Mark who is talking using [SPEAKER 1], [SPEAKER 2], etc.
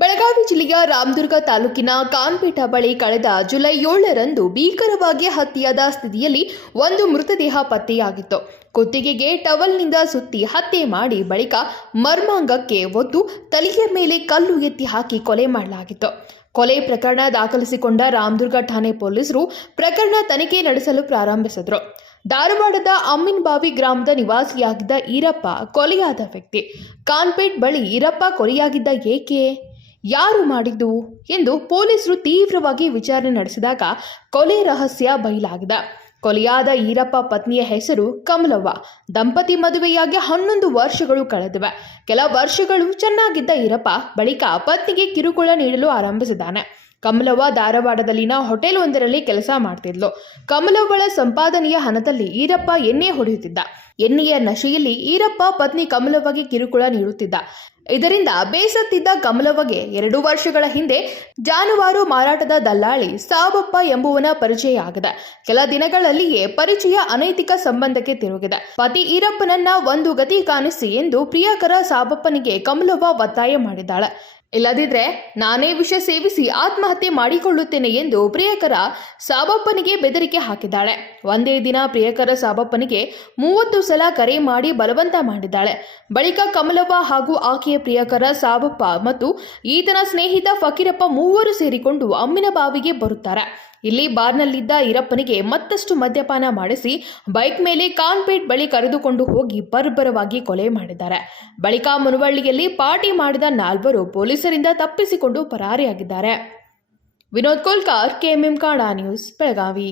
[SPEAKER 1] ಬೆಳಗಾವಿ ಜಿಲ್ಲೆಯ ರಾಮದುರ್ಗ ತಾಲೂಕಿನ ಕಾನ್ಪೇಟ ಬಳಿ ಕಳೆದ ಜುಲೈ ಏಳರಂದು ಭೀಕರವಾಗಿ ಹತ್ಯೆಯಾದ ಸ್ಥಿತಿಯಲ್ಲಿ ಒಂದು ಮೃತದೇಹ ಪತ್ತೆಯಾಗಿತ್ತು. ಕುತ್ತಿಗೆಗೆ ಟವಲ್ನಿಂದ ಸುತ್ತಿ ಹತ್ಯೆ ಮಾಡಿ ಬಳಿಕ ಮರ್ಮಾಂಗಕ್ಕೆ ಒತ್ತು ತಲೆಯ ಮೇಲೆ ಕಲ್ಲು ಎತ್ತಿ ಹಾಕಿ ಕೊಲೆ ಮಾಡಲಾಗಿತ್ತು. ಕೊಲೆ ಪ್ರಕರಣ ದಾಖಲಿಸಿಕೊಂಡ ರಾಮದುರ್ಗ ಠಾಣೆ ಪೊಲೀಸರು ಪ್ರಕರಣ ತನಿಖೆ ನಡೆಸಲು ಪ್ರಾರಂಭಿಸಿದರು. ಧಾರವಾಡದ ಅಮ್ಮಿನಬಾವಿ ಗ್ರಾಮದ ನಿವಾಸಿಯಾಗಿದ್ದ ಈರಪ್ಪ ಕೊಲೆಯಾದ ವ್ಯಕ್ತಿ. ಕಾನ್ಪೇಟ್ ಬಳಿ ಈರಪ್ಪ ಕೊಲೆಯಾಗಿದ್ದ ಏಕೆ? ಯಾರು ಮಾಡಿದ್ದು ಎಂದು ಪೊಲೀಸರು ತೀವ್ರವಾಗಿ ವಿಚಾರಣೆ ನಡೆಸಿದಾಗ ಕೊಲೆ ರಹಸ್ಯ ಬಯಲಾಗಿದೆ. ಕೊಲೆಯಾದ ಈರಪ್ಪ ಪತ್ನಿಯ ಹೆಸರು ಕಮಲವ್ವ. ದಂಪತಿ ಮದುವೆಯಾಗಿ ಹನ್ನೊಂದು ವರ್ಷಗಳು ಕಳೆದಿವೆ. ಕೆಲ ವರ್ಷಗಳು ಚೆನ್ನಾಗಿದ್ದ ಈರಪ್ಪ ಬಳಿಕ ಪತ್ನಿಗೆ ಕಿರುಕುಳ ನೀಡಲು ಆರಂಭಿಸಿದ್ದಾನೆ. ಕಮಲವ್ವ ಧಾರವಾಡದಲ್ಲಿನ ಹೋಟೆಲ್ ಒಂದರಲ್ಲಿ ಕೆಲಸ ಮಾಡ್ತಿದ್ಲು. ಕಮಲವ್ವಳ ಸಂಪಾದನೆಯ ಹಣದಲ್ಲಿ ಈರಪ್ಪ ಎಣ್ಣೆ ಹೊಡೆಯುತ್ತಿದ್ದ. ಎಣ್ಣೆಯ ನಶೆಯಲ್ಲಿ ಈರಪ್ಪ ಪತ್ನಿ ಕಮಲವ್ವಗೆ ಕಿರುಕುಳ ನೀಡುತ್ತಿದ್ದ. ಇದರಿಂದ ಬೇಸತ್ತಿದ್ದ ಕಮಲವ್ವಗೆ ಎರಡು ವರ್ಷಗಳ ಹಿಂದೆ ಜಾನುವಾರು ಮಾರಾಟದ ದಲ್ಲಾಳಿ ಸಾಬಪ್ಪ ಎಂಬುವನ ಪರಿಚಯ ಆಗದ. ಕೆಲ ದಿನಗಳಲ್ಲಿಯೇ ಪರಿಚಯ ಅನೈತಿಕ ಸಂಬಂಧಕ್ಕೆ ತಿರುಗಿದೆ. ಪತಿ ಈರಪ್ಪನನ್ನ ಒಂದು ಗತಿ ಕಾಣಿಸಿ ಎಂದು ಪ್ರಿಯಕರ ಸಾಬಪ್ಪನಿಗೆ ಕಮಲವ್ವ ಒತ್ತಾಯ ಮಾಡಿದ್ದಾಳೆ. ಇಲ್ಲದಿದ್ರೆ ನಾನೇ ವಿಷ ಸೇವಿಸಿ ಆತ್ಮಹತ್ಯೆ ಮಾಡಿಕೊಳ್ಳುತ್ತೇನೆ ಎಂದು ಪ್ರಿಯಕರ ಸಾಬಪ್ಪನಿಗೆ ಬೆದರಿಕೆ ಹಾಕಿದ್ದಾಳೆ. ಒಂದೇ ದಿನ ಪ್ರಿಯಕರ ಸಾಬಪ್ಪನಿಗೆ ಮೂವತ್ತು ಸಲ ಕರೆ ಮಾಡಿ ಬಲವಂತ ಮಾಡಿದ್ದಾಳೆ. ಬಳಿಕ ಕಮಲವ್ವ ಹಾಗೂ ಆಕೆಯ ಪ್ರಿಯಕರ ಸಾಬಪ್ಪ ಮತ್ತು ಈತನ ಸ್ನೇಹಿತ ಫಕೀರಪ್ಪ ಮೂವರು ಸೇರಿಕೊಂಡು ಅಮ್ಮಿನ ಬಾವಿಗೆ ಬರುತ್ತಾರೆ. ಇಲ್ಲಿ ಬಾರ್ನಲ್ಲಿದ್ದ ಈರಪ್ಪನಿಗೆ ಮತ್ತಷ್ಟು ಮದ್ಯಪಾನ ಮಾಡಿಸಿ ಬೈಕ್ ಮೇಲೆ ಕಾನ್ಪೇಟ್ ಬಳಿ ಕರೆದುಕೊಂಡು ಹೋಗಿ ಬರ್ಬರವಾಗಿ ಕೊಲೆ ಮಾಡಿದ್ದಾರೆ. ಬಳಿಕ ಮುನವಳ್ಳಿಯಲ್ಲಿ ಪಾರ್ಟಿ ಮಾಡಿದ ನಾಲ್ವರು ಪೊಲೀಸರಿಂದ ತಪ್ಪಿಸಿಕೊಂಡು ಪರಾರಿಯಾಗಿದ್ದಾರೆ. ವಿನೋದ್ ಕೋಲ್ಕಾರ್, ಕೆಎಂಎಂ ಕಾಡಾ ನ್ಯೂಸ್, ಬೆಳಗಾವಿ.